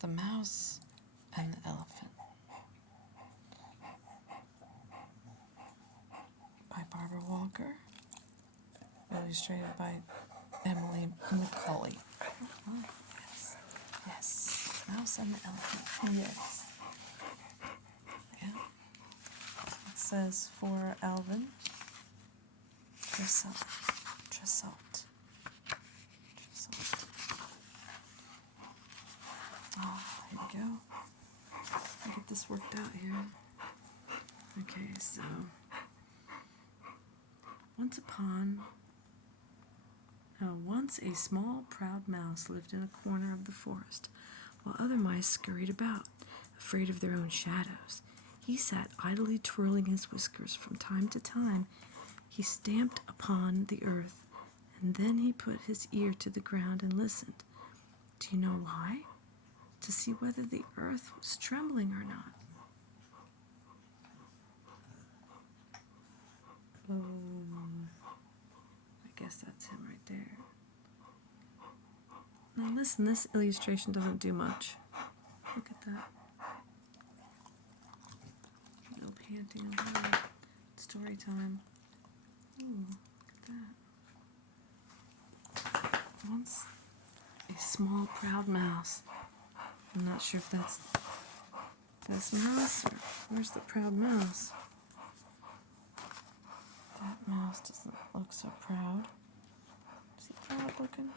The Mouse and the Elephant by Barbara Walker, illustrated by Emily McCully. Oh, yes. Yes. Mouse and the Elephant. Yes. Yeah. It says for Alvin, Tresselt. Oh, here we go. I'll get this worked out here. Okay, so once a small, proud mouse lived in a corner of the forest, while other mice scurried about, afraid of their own shadows. He sat idly twirling his whiskers. From time to time, he stamped upon the earth, and then he put his ear to the ground and listened. Do you know why? To see whether the earth was trembling or not. I guess that's him right there. Now listen, this illustration doesn't do much. Look at that. No panting allowed. Story time. Ooh, look at that. Once a small, proud mouse. I'm not sure if that's this mouse or where's the proud mouse. That mouse doesn't look so proud. Is he proud looking?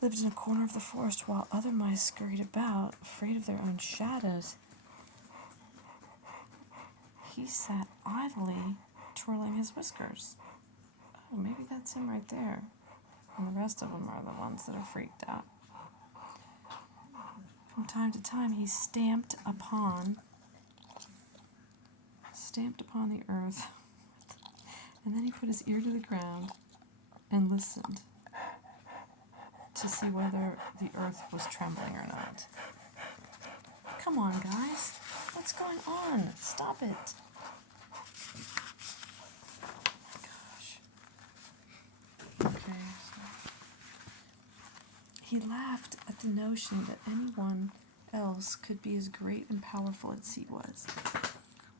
Lived in a corner of the forest while other mice scurried about, afraid of their own shadows. He sat idly, twirling his whiskers. Oh, maybe that's him right there. And the rest of them are the ones that are freaked out. From time to time, he stamped upon the earth, and then he put his ear to the ground and listened to see whether the earth was trembling or not. Come on, guys. What's going on? Stop it. Oh my gosh. Okay. So he laughed at the notion that anyone else could be as great and powerful as he was.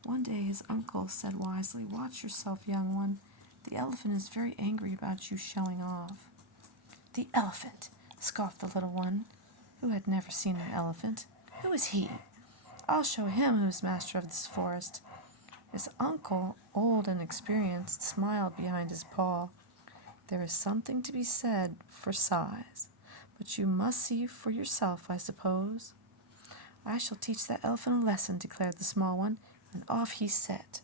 One day his uncle said wisely, "Watch yourself, young one. The elephant is very angry about you showing off." "The elephant!" scoffed the little one, who had never seen an elephant. "Who is he? I'll show him who's master of this forest." His uncle, old and experienced, smiled behind his paw. "There is something to be said for size, but you must see for yourself, I suppose." "I shall teach that elephant a lesson," declared the small one, and off he set.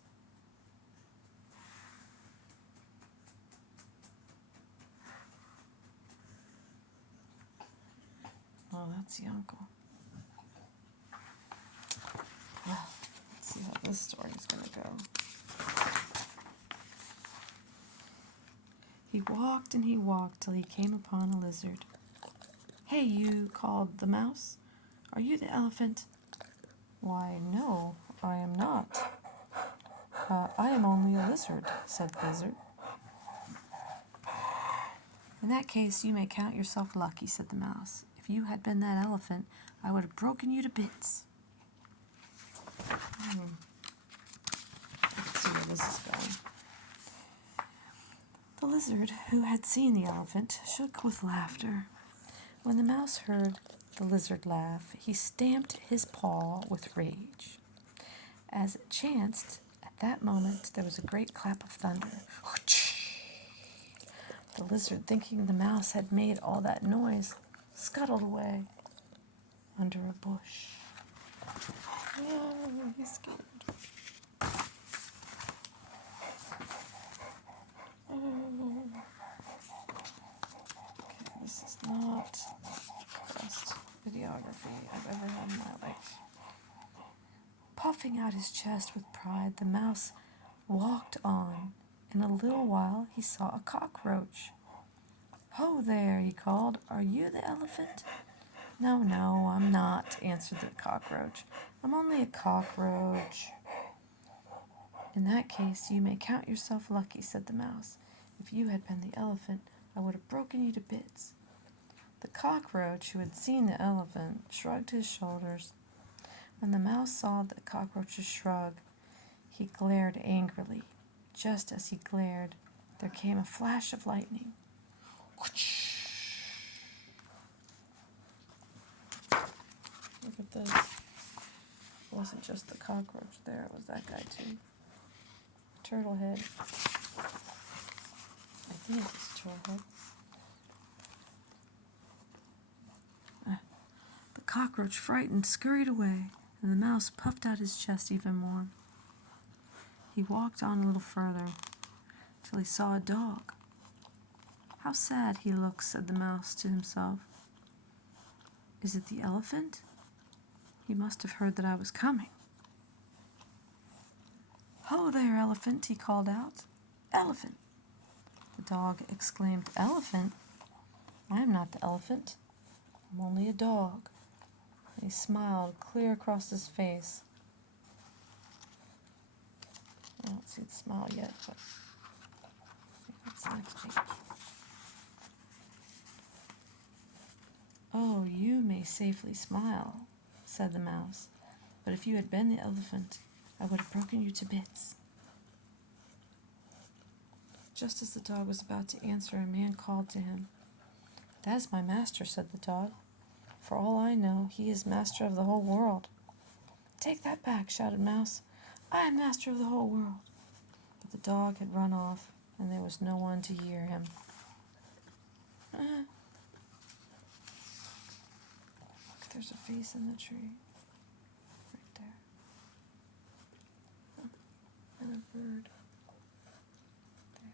Oh, that's the uncle. Well, let's see how this story is going to go. He walked and he walked till he came upon a lizard. "Hey, you," called the mouse. "Are you the elephant?" "Why, no, I am not. I am only a lizard," said the lizard. "In that case, you may count yourself lucky," said the mouse. "If you had been that elephant, I would have broken you to bits." Let's see where this is going. The lizard, who had seen the elephant, shook with laughter. When the mouse heard the lizard laugh, he stamped his paw with rage. As it chanced, at that moment there was a great clap of thunder. The lizard, thinking the mouse had made all that noise, scuttled away under a bush. Oh, he's scared. Oh. Okay, this is not the best videography I've ever had in my life. Puffing out his chest with pride, the mouse walked on. In a little while he saw a cockroach. "Ho there," he called. "Are you the elephant?" "No, no, I'm not," answered the cockroach. "I'm only a cockroach." "In that case, you may count yourself lucky," said the mouse. "If you had been the elephant, I would have broken you to bits." The cockroach, who had seen the elephant, shrugged his shoulders. When the mouse saw the cockroach's shrug, he glared angrily. Just as he glared, there came a flash of lightning. Look at this. It wasn't just the cockroach there, it was that guy too. Turtle head. I think it's a turtle head. The cockroach, frightened, scurried away, and the mouse puffed out his chest even more. He walked on a little further, till he saw a dog. How sad he looks, said the mouse to himself. Is it the elephant? He must have heard that I was coming. Ho there, elephant, he called out. Elephant! The dog exclaimed, Elephant? I am not the elephant. I'm only a dog. He smiled clear across his face. I don't see the smile yet, but that's the next page. Oh, you may safely smile, said the mouse, but if you had been the elephant, I would have broken you to bits. Just as the dog was about to answer, a man called to him. That is my master, said the dog. For all I know, he is master of the whole world. Take that back, shouted Mouse. I am master of the whole world. But the dog had run off, and there was no one to hear him. Look, there's a face in the tree. Right there. And a bird. There.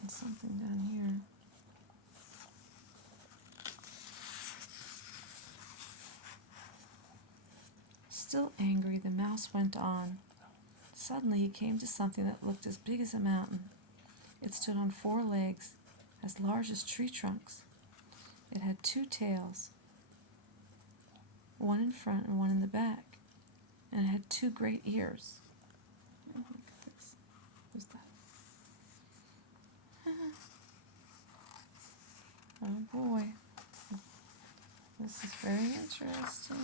And something down here. Still angry, the mouse went on. Suddenly he came to something that looked as big as a mountain. It stood on 4 legs, as large as tree trunks. It had 2 tails, one in front and one in the back, and it had 2 great ears. Oh, look at this. Who's that? Oh boy. This is very interesting.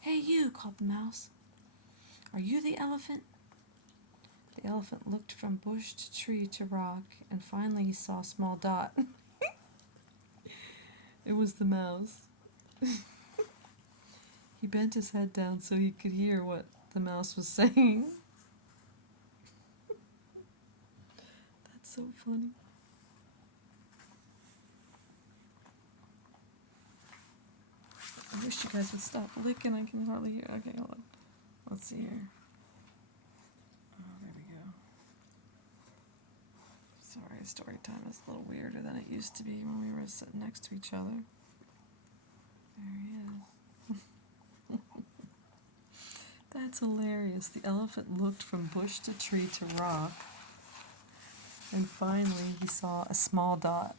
Hey you, called the mouse. Are you the elephant? The elephant looked from bush to tree to rock, and finally he saw a small dot. It was the mouse. He bent his head down so he could hear what the mouse was saying. That's so funny. I wish you guys would stop licking. I can hardly hear. Okay, hold on. Let's see here. Oh, there we go. Sorry, story time is a little weirder than it used to be when we were sitting next to each other. There he is. That's hilarious. The elephant looked from bush to tree to rock, and finally he saw a small dot.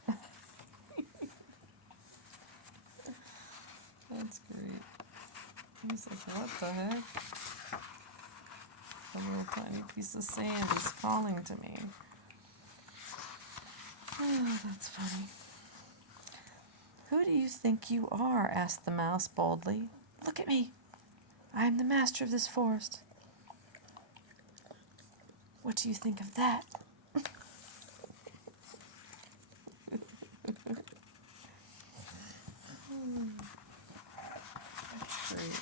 That's great. He's like, what the heck? A little tiny piece of sand is calling to me. Oh, that's funny. Who do you think you are? Asked the mouse boldly. Look at me. I am the master of this forest. What do you think of that? That's great.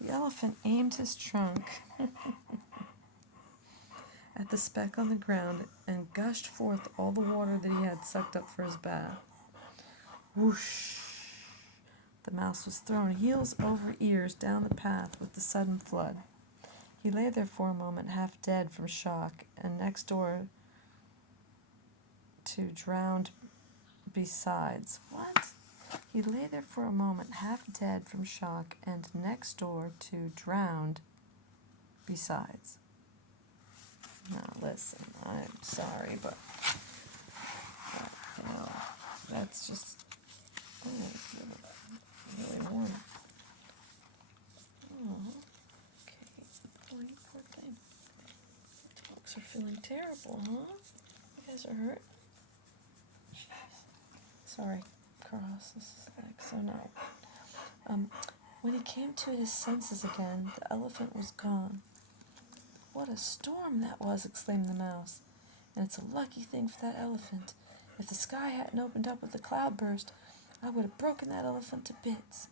The elephant aimed his trunk at the speck on the ground and gushed forth all the water that he had sucked up for his bath. Whoosh! The mouse was thrown heels over ears down the path with the sudden flood. He lay there for a moment, half dead from shock, and next door to drowned besides. What? He lay there for a moment, half dead from shock, and next door to drowned besides. Now listen, I'm sorry, but you know, that's just it's really warm. Oh, okay, poor thing. feeling terrible, huh? You guys are hurt? Sorry, cross. This is like so not. When he came to his senses again, the elephant was gone. What a storm that was, exclaimed the mouse. And it's a lucky thing for that elephant. If the sky hadn't opened up with a cloudburst, I would have broken that elephant to bits.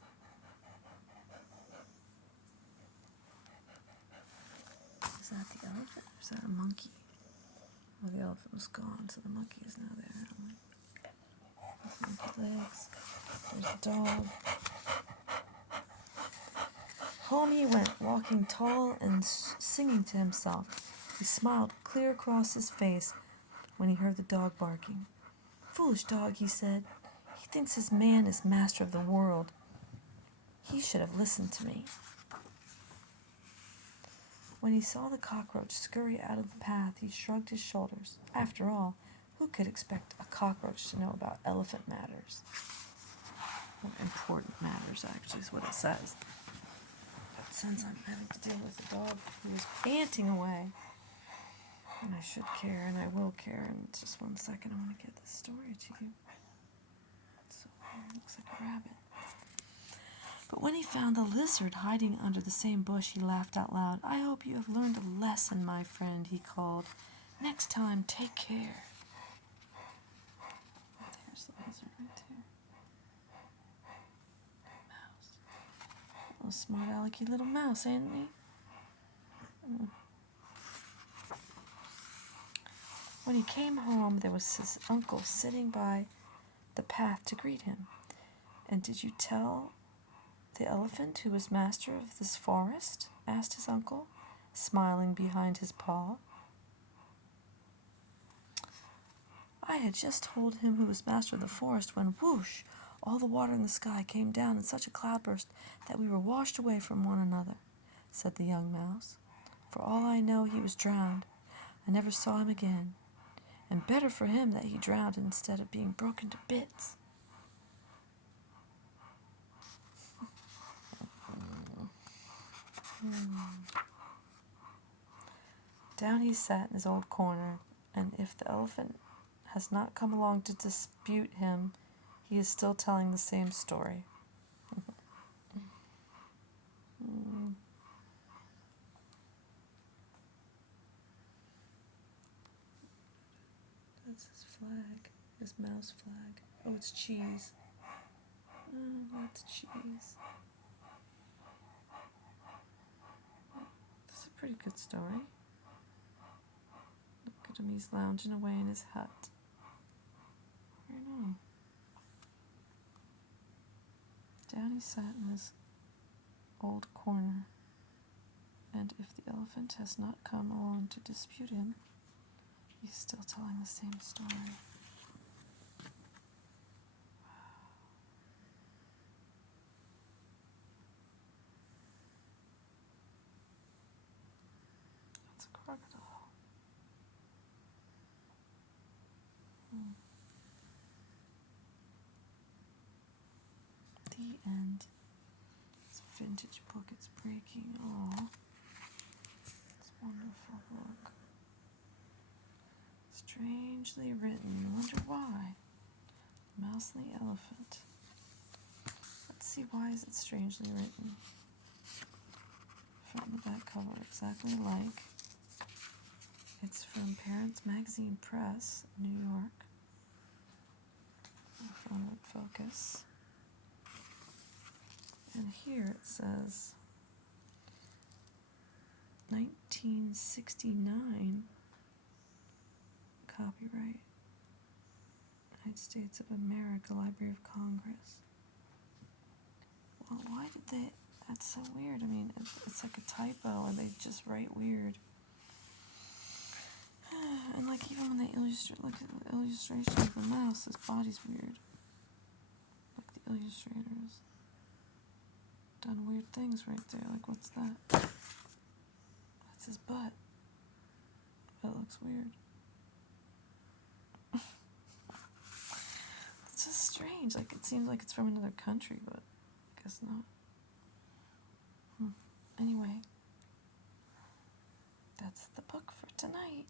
Is that the elephant or is that a monkey? Well, the elephant was gone, so the monkey is now there. There's monkey legs. There's the dog. Home he went, walking tall and singing to himself. He smiled clear across his face when he heard the dog barking. Foolish dog, he said. He thinks his man is master of the world. He should have listened to me. When he saw the cockroach scurry out of the path, he shrugged his shoulders. After all, who could expect a cockroach to know about elephant matters? Or important matters, actually, is what it says. But since I'm having to deal with a dog who is panting away, and I should care, and I will care, in just 1 second, I want to get this story to you. It's so weird, it looks like a rabbit. But when he found the lizard hiding under the same bush, he laughed out loud. I hope you have learned a lesson, my friend, he called. Next time, take care. Oh, there's the lizard right there. Mouse. Oh, smart alecky little mouse, ain't he? When he came home, there was his uncle sitting by the path to greet him. And did you tell the elephant who was master of this forest? Asked his uncle, smiling behind his paw. I had just told him who was master of the forest when, whoosh, all the water in the sky came down in such a cloudburst that we were washed away from one another, said the young mouse. For all I know, he was drowned. I never saw him again. And better for him that he drowned instead of being broken to bits. Down he sat in his old corner, and if the elephant has not come along to dispute him, he is still telling the same story. That's his flag, his mouse flag. Oh, it's cheese. Oh, that's cheese. This is a pretty good story. Look at him, he's lounging away in his hut. I don't know. Down he sat in his old corner, and if the elephant has not come along to dispute him, he's still telling the same story. That's a crocodile. The end. It's a vintage book. It's breaking. Oh, it's a wonderful book. Strangely written. I wonder why. Mouse and the elephant. Let's see, why is it strangely written? Front and the back cover exactly alike. It's from Parents Magazine Press, New York. Phone would focus. And here it says 1969 copyright United States of America, Library of Congress. Well, why did they? That's so weird. I mean, it's like a typo, or they just write weird. And like even when they illustrate, look at the illustration of the mouse, his body's weird. Like the illustrators done weird things right there. Like what's that? That's his butt. That looks weird. It's just strange. Like it seems like it's from another country, but I guess not. Anyway, that's the book for tonight.